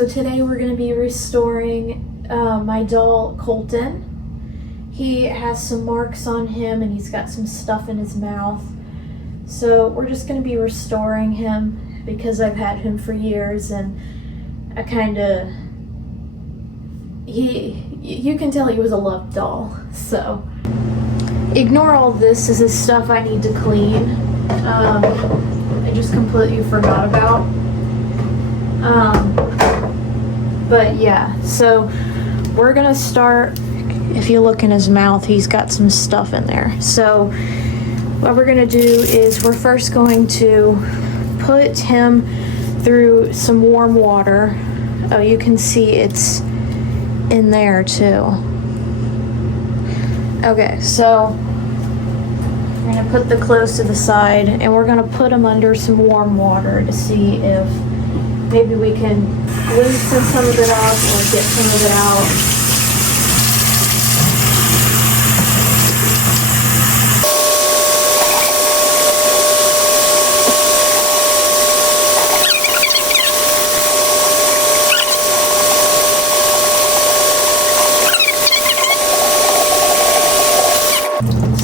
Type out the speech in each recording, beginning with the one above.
so today we're going to be restoring my doll Colton. He has some marks on him and he's got some stuff in his mouth. So we're just going to be restoring him because I've had him for years and I you can tell he was a loved doll. So ignore all this. This is stuff I need to clean. I just completely forgot about. But yeah, so we're gonna start. If you look in his mouth, he's got some stuff in there. So what we're gonna do is we're first going to put him through some warm water. Oh, you can see it's in there too. Okay, so we're gonna put the clothes to the side and we're gonna put him under some warm water to see if maybe we can loosen some of it up or get some of it out.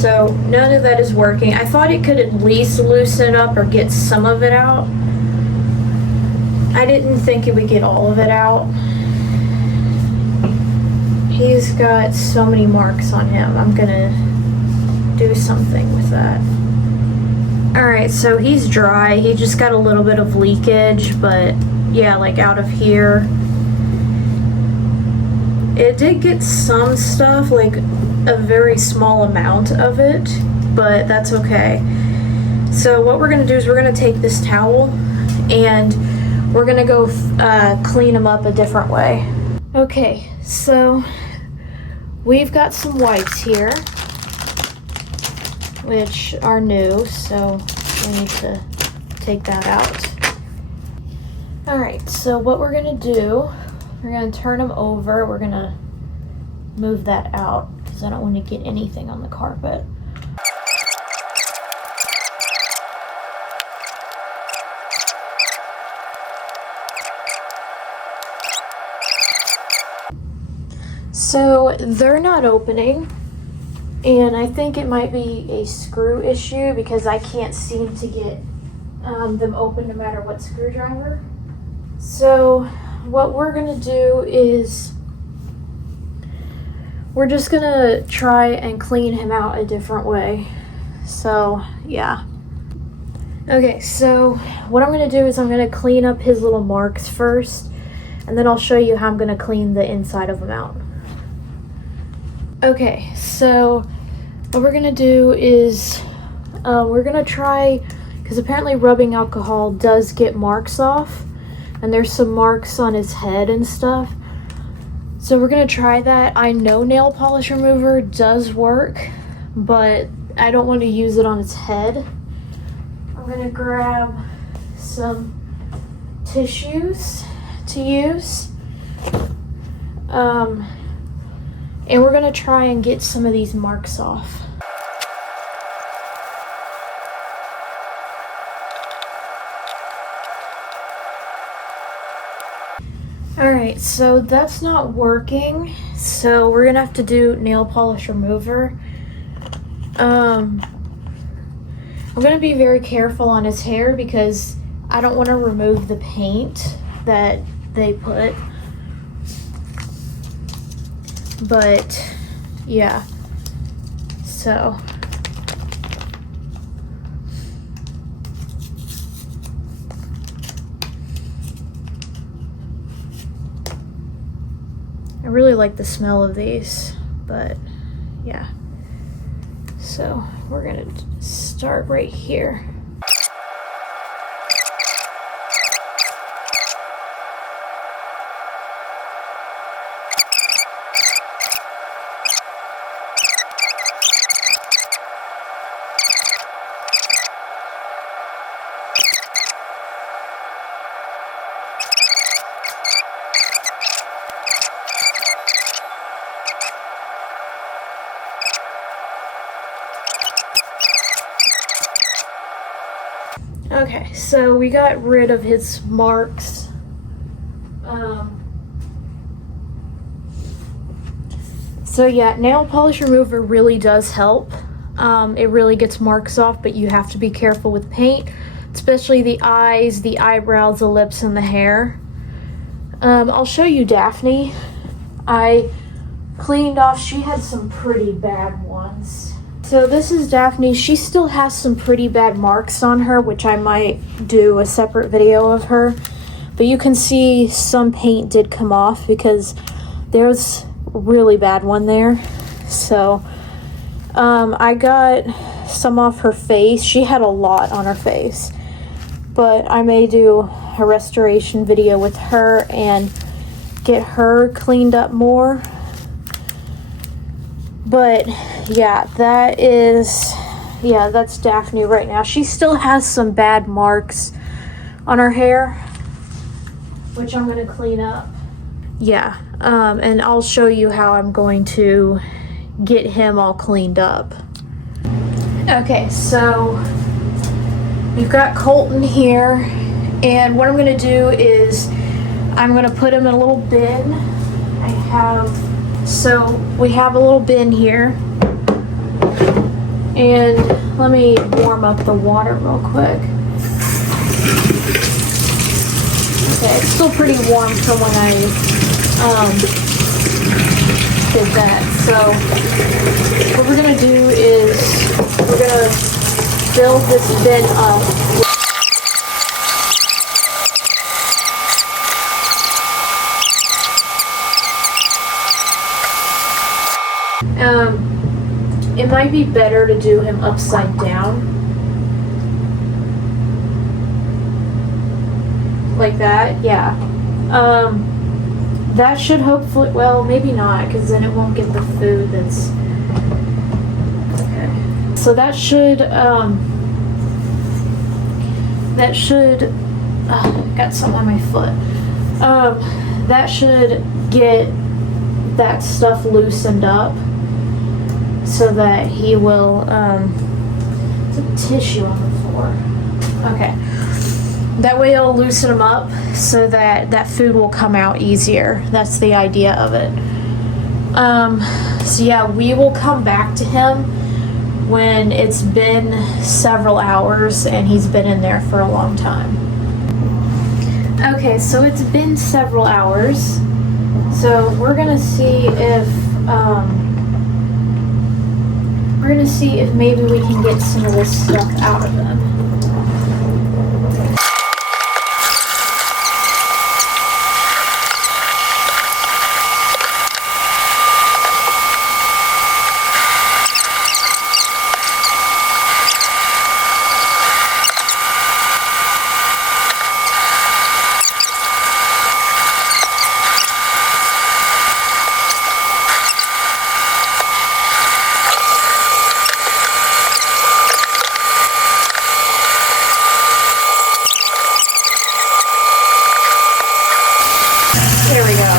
So none of that is working. I thought it could at least loosen it up or get some of it out. I didn't think it would get all of it out. He's got so many marks on him. I'm gonna do something with that. Alright, so he's dry. He just got a little bit of leakage, but yeah, like out of here. It did get some stuff, like a very small amount of it, but that's okay. So what we're gonna do is we're gonna take this towel and we're gonna go clean them up a different way. Okay, so we've got some wipes here, which are new, so we need to take that out. All right, so what we're gonna do, we're gonna turn them over. We're gonna move that out because I don't want to get anything on the carpet. So they're not opening, and I think it might be a screw issue because I can't seem to get them open no matter what screwdriver. So what we're gonna do is we're just gonna try and clean him out a different way. So yeah. Okay, so what I'm gonna do is I'm gonna clean up his little marks first, and then I'll show you how I'm gonna clean the inside of them out. Okay, so what we're gonna do is we're gonna try, because apparently rubbing alcohol does get marks off, and there's some marks on his head and stuff. So we're gonna try that. I know nail polish remover does work, but I don't want to use it on its head. I'm gonna grab some tissues to use. And we're gonna try and get some of these marks off. Alright, so that's not working, so we're gonna have to do nail polish remover. I'm gonna be very careful on his hair because I don't want to remove the paint that they put. But yeah, so I really like the smell of these, but yeah, so we're gonna start right here. Okay, so we got rid of his marks. So yeah, nail polish remover really does help. It really gets marks off, but you have to be careful with paint, especially the eyes, the eyebrows, the lips, and the hair. I'll show you Daphne. I cleaned off, she had some pretty bad ones. So this is Daphne. She still has some pretty bad marks on her, which I might do a separate video of her. But you can see some paint did come off because there was a really bad one there. So I got some off her face. She had a lot on her face. But I may do a restoration video with her and get her cleaned up more. But yeah, that's Daphne right now. She still has some bad marks on her hair, which I'm going to clean up. Yeah, and I'll show you how I'm going to get him all cleaned up. Okay, so we've got Colton here, and what I'm going to do is I'm going to put him in a little bin. We have a little bin here, and let me warm up the water real quick. Okay, it's still pretty warm from when I did that. So what we're gonna do is we're gonna fill this bin up. It might be better to do him upside down. Like that, yeah. That should hopefully, well, maybe not, because then it won't get the food that's, okay. So got something on my foot. That should get that stuff loosened up so that he will, there's a tissue on the floor. Okay. That way it'll loosen him up so that that food will come out easier. That's the idea of it. So yeah, we will come back to him when it's been several hours and he's been in there for a long time. Okay, so it's been several hours. So we're gonna see if maybe we can get some of this stuff out of them. There we go.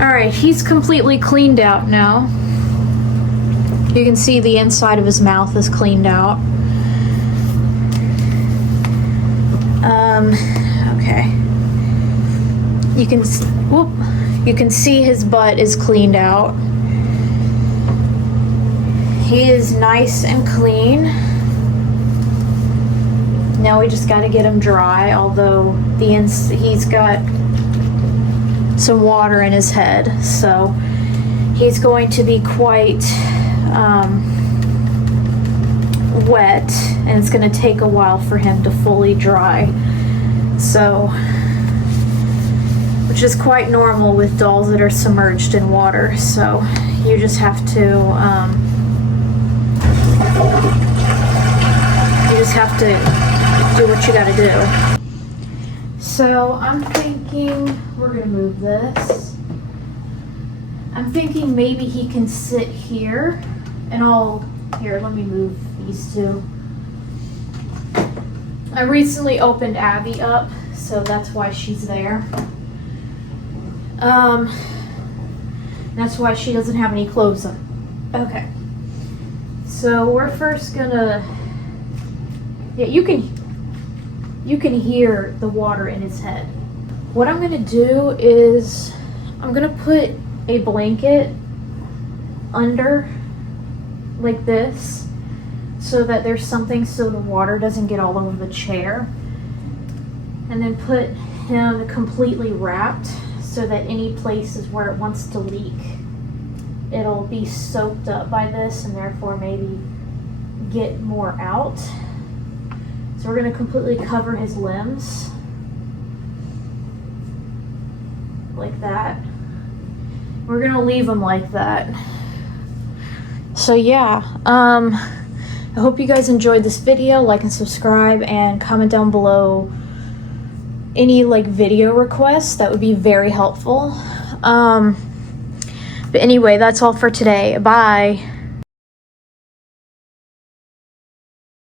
Alright, he's completely cleaned out now. You can see the inside of his mouth is cleaned out. Okay. You can see his butt is cleaned out. He is nice and clean. Now we just got to get him dry, although he's got some water in his head, so he's going to be quite wet, and it's going to take a while for him to fully dry. So, which is quite normal with dolls that are submerged in water. So you just have to do what you gotta do. So I'm thinking we're gonna move this. I'm thinking maybe he can sit here, and let me move these two. I recently opened Abby up, so that's why she's there. That's why she doesn't have any clothes on. Okay. So we're first gonna, yeah, you can hear the water in his head. What I'm gonna do is I'm gonna put a blanket under like this so that there's something so the water doesn't get all over the chair, and then put him completely wrapped so that any places where it wants to leak, it'll be soaked up by this and therefore maybe get more out. So we're going to completely cover his limbs like that. We're going to leave him like that. So yeah, I hope you guys enjoyed this video. Like and subscribe, and comment down below any like video requests. That would be very helpful. But anyway, that's all for today. Bye.